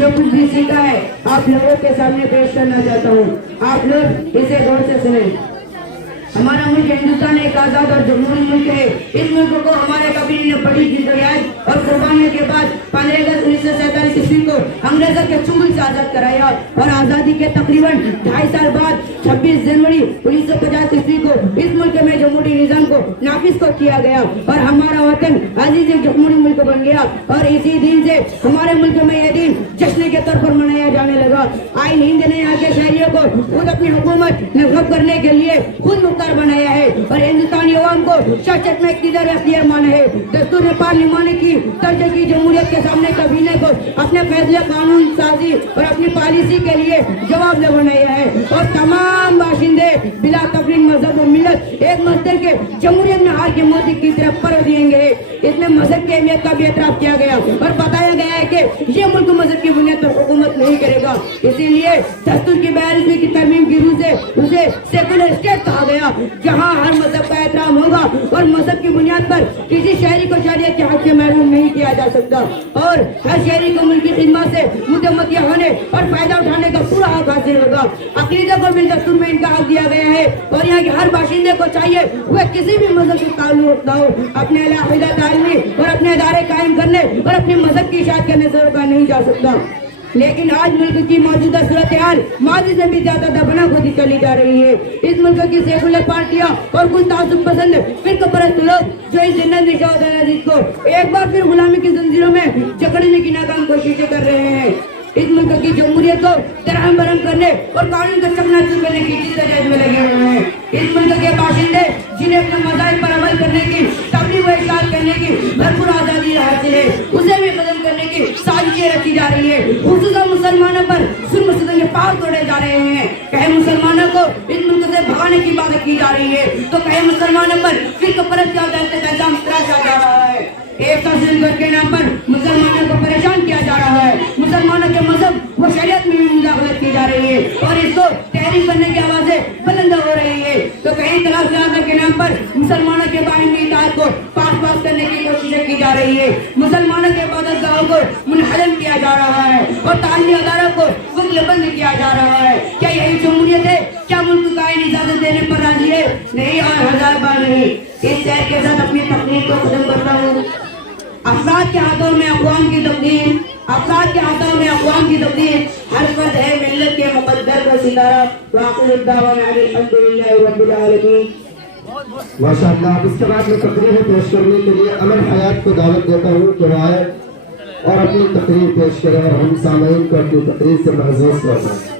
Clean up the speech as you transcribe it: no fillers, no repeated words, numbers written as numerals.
जो कुछ भी सीखा है आप लोगों के सामने पेश करना चाहता हूँ। आप लोग इसे गौर से सुने। हमारा मुल्क हिंदुस्तान एक आजाद और जमहूरी मुल्क है। इस मुल्क को हमारे कबीर ने बड़ी जिद्दोजहद और कुर्बानियों के बाद 15 अगस्त 1947 ईस्वी को अंग्रेजों के चुंगल से आजाद कराया और आजादी के तकरीबन 2.5 साल बाद 26 जनवरी 1950 ईस्वी को इस मुल्क में जमहूरी निजाम को नाफिज को किया गया और हमारा वतन अजीज जमहूरी मुल्क बन गया। और इसी दिन से हमारे मुल्क में यह दिन जश्न के तौर पर मनाया जाने लगा। आइन हिंद ने यहाँ के शहरियों को खुद अपनी हुकूमत नस्ब करने के लिए खुद मुख्तार बनाया है और हिंदुस्तानी अवाम को शर्त में इख्तियार अख्तियार माना है। दस्तूर ने पार्लिमानी की दर्जे की जमहूरियत के सामने कबीले को अपने फैसले कानून साजी और अपनी पॉलिसी के लिए जवाबदेह बनाया है और तमाम बाशिंदे बिला तफरीक मजहब और मिलत एक मंजर के जमहूरियत में हार के मोदी की तरफ पर दिएंगे। इसमें मजहब की अहमियत का भी एतराफ किया गया और बताया गया है कि ये मुल्क मजहब की बुनियाद पर हुकूमत नहीं करेगा। इसीलिए दस्तूर की 42वीं की तरमीम की रूह से उसे सेकुलर स्टेट कहा गया, जहाँ हर मजहब का एहतराम होगा और मजहब की बुनियाद पर किसी शहरी को शहरियत के हक से महरूम नहीं किया जा सकता और हर शहरी को मुल्क की खिदमत से मुतमत्तिया होने और फायदा उठाने का पूरा हक हासिल होगा। अकीदे को भी दस्तूर में इनका हक दिया गया है और यहाँ के हर बाशिंदे को चाहिए वह किसी भी मजहब से ताल्लुक रखता हो अपने अलाहिदा तालीमी और अपने इदारे कायम करने और अपने मजहब की इशाअत करने से रोका नहीं जा सकता। लेकिन आज मुल्क की मौजूदा सूरत हाल माजी से भी ज्यादा दबना होती चली जा रही है। इस मुल्क की सेकुलर पार्टियां और कुछ तासुब पसंद फिरकापरस्त लोग जो इस जिन्नत निशाद अजीज को एक बार फिर गुलामी की जंजीरों में जकड़ने की नाकाम कोशिशें कर रहे हैं। इस मुल्क की जमहूरियत को तरह बरम करने और कानून का चकनाचूर करने की जिद्दोजहद में लगे हुए हैं। इस मुल्क के बाशिंदे जिन्हें अपने मज़ाहिब पर अमल करने की तबलीग व इरशाद करने की भरपूर आज़ादी हासिल है, उसे भी खत्म करने की साजिशें रची जा रही है। खुसूसन मुसलमानों पर जुल्म सितम के पाँव तोड़े जा रहे हैं। कहे मुसलमानों को इस मुल्क से भगाने की बात की जा रही है तो कहे मुसलमानों पर फिरकापरस्त का इल्जाम तराशा जा रहा है। एक तस्वीर के नाम पर मुसलमानों को परेशान किया जा रहा है। मुसलमानों के मजहब व शरीयत में भी मुदाखलत की जा रही है और इसको तहरीक करने की आवाजें बुलंद हो रही है तो कहीं तलाश के नाम पर मुसलमानों के बाइनी इताअत को पास करने की कोशिशें की जा रही है। मुसलमानों के इबादतगाहों को मुनहदम किया जा रहा है और तालीमी अदारों को बंद किया जा रहा है। क्या यही जमहूरियत है? क्या मुल्क का आईन इजाजत देने पर राजी है? नहीं और हजार बार नहीं। इस शहर के साथ अपनी तकनीक को खत्म करता हूँ। अफराद के हाथों में अक़वाम की तब्दील, अफराद के हाथों में अक़वाम की तब्दील हर फर्द है मिल्लत के मुक़द्दर का सितारा। वाक़िल दावाना अल्हम्दुलिल्लाहि रब्बिल आलमीन। माशाअल्लाह। अब इसके बाद मैं तकरीर पेश करने के लिए अमन हयात को दावत देता हूँ कि वो आए और अपनी तकरीर पेश करें और हम सामईन को अपनी तकरीर से महसूस करते हैं।